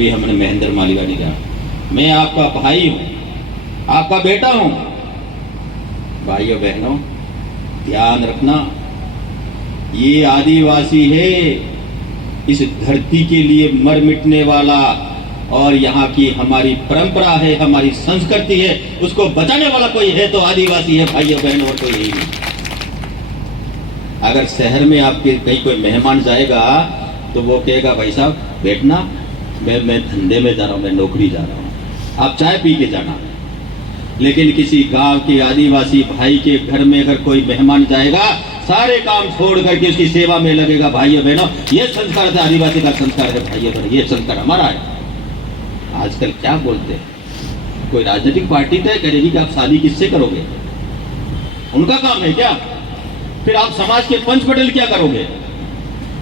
अभी हमने महेंद्र मालिका ने कहा, मैं आपका भाई हूं, आपका बेटा हूं। भाइयों बहनों, ध्यान रखना, ये आदिवासी है इस धरती के लिए मर मिटने वाला, और यहाँ की हमारी परंपरा है, हमारी संस्कृति है, उसको बचाने वाला कोई है तो आदिवासी है भाइयों बहनों, और कोई यही नहीं। अगर शहर में आपके कहीं कोई मेहमान जाएगा तो वो कहेगा, भाई साहब बैठना, मैं धंधे में जा रहा हूँ, मैं नौकरी जा रहा हूँ, आप चाय पी के जाना। लेकिन किसी गांव के आदिवासी भाई के घर में अगर कोई मेहमान जाएगा, सारे काम छोड़ करके उसकी सेवा में लगेगा। भाइयों बहनों, ये संस्कार है, आदिवासी का संस्कार है भाइयों बहनों, ये संस्कार हमारा है। आजकल क्या बोलते हैं, कोई राजनीतिक पार्टी तय करेगी कि आप शादी किससे करोगे, उनका काम है क्या? फिर आप समाज के पंच पटेल क्या करोगे?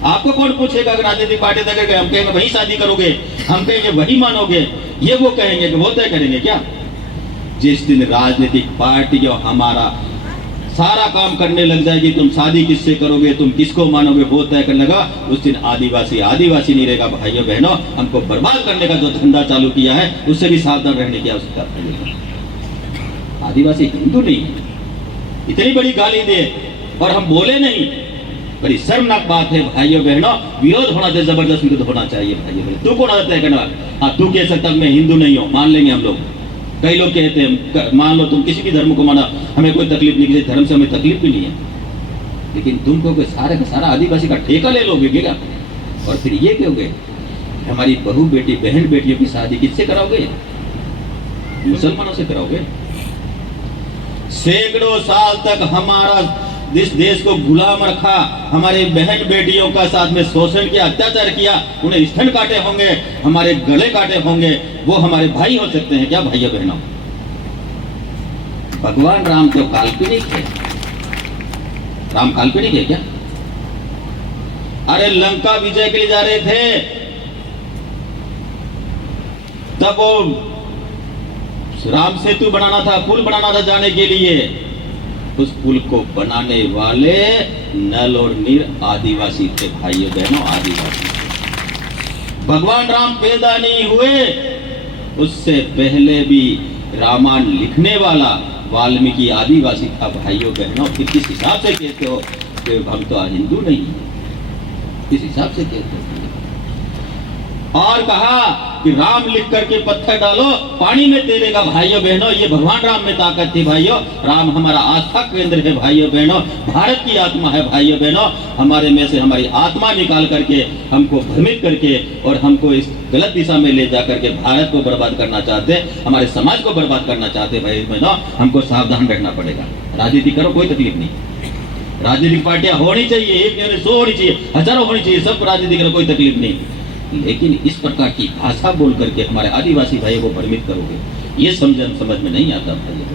आपको कौन पूछेगा? अगर राजनीतिक पार्टी तय करेंगे, हम कहेंगे वही शादी करोगे, हम कहेंगे वही मानोगे, ये वो कहेंगे कि वो तय करेंगे क्या? जिस दिन राजनीतिक पार्टी जो हमारा सारा काम करने लग जाएगी, तुम शादी किससे करोगे, तुम किसको मानोगे, वो तय करने लगा, उस दिन आदिवासी आदिवासी नहीं रहेगा। भाइयों बहनों, हमको बर्बाद करने का जो धंधा चालू किया है, उससे भी सावधान रहने की आवश्यकता है। आदिवासी हिंदू नहीं है, इतनी बड़ी गाली दे और हम बोले नहीं, बड़ी शर्मनाक बात है भाइयों बहनों। विरोध होना चाहिए, जबरदस्त विरोध होना चाहिए भाइयों बहनों। तू कौन तय करना? हाँ, तू कह सकता मैं हिंदू नहीं हूँ, मान लेंगे हम लोग। कई लोग कहते हैं मान लो तुम किसी भी धर्म को माना, हमें कोई तकलीफ नहीं, किसी धर्म से हमें तकलीफ भी नहीं है, लेकिन तुमको कोई सारे का सारा आदिवासी का ठेका ले लोगे क्या? और फिर ये कहोगे हमारी बहू बेटी बहन बेटियों की शादी किससे कराओगे? मुसलमानों से कराओगे? सैकड़ों साल तक हमारा इस देश को गुलाम रखा, हमारे बहन बेटियों का साथ में शोषण किया, अत्याचार किया, उन्हें स्तन काटे होंगे, हमारे गले काटे होंगे, वो हमारे भाई हो सकते हैं क्या भाइयों बहनों? भगवान राम तो काल्पनिक है, राम काल्पनिक है क्या? अरे लंका विजय के लिए जा रहे थे, तब वो राम सेतु बनाना था, पुल बनाना था जाने के लिए, उस पुल को बनाने वाले नल और नीर आदिवासी थे भाइयों बहनों, आदिवासी। भगवान राम पैदा नहीं हुए, उससे पहले भी रामायण लिखने वाला वाल्मीकि आदिवासी था भाइयों बहनों। फिर किस हिसाब से कहते हो कि हम तो हिंदू नहीं, किस हिसाब से कहते हो? और कहा कि राम लिख करके पत्थर डालो पानी में तैरेगा भाइयों बहनों। ये भगवान राम में ताकत थी भाइयों। राम हमारा आस्था केंद्र है भाइयों बहनों, भारत की आत्मा है भाइयों बहनों। हमारे में से हमारी आत्मा निकाल करके हमको भ्रमित करके और हमको इस गलत दिशा में ले जा करके भारत को बर्बाद करना चाहते, हमारे समाज को बर्बाद करना चाहते भाई बहनों। हमको सावधान रहना पड़ेगा। राजनीति करो, कोई तकलीफ नहीं, राजनीतिक पार्टियां होनी चाहिए, एक नहीं 100 होनी चाहिए, हजारों होनी चाहिए, सब राजनीति करो, कोई तकलीफ नहीं, लेकिन इस प्रकार की भाषा बोल करके हमारे आदिवासी भाइयों को भ्रमित करोगे, ये समझ में नहीं आता भाई।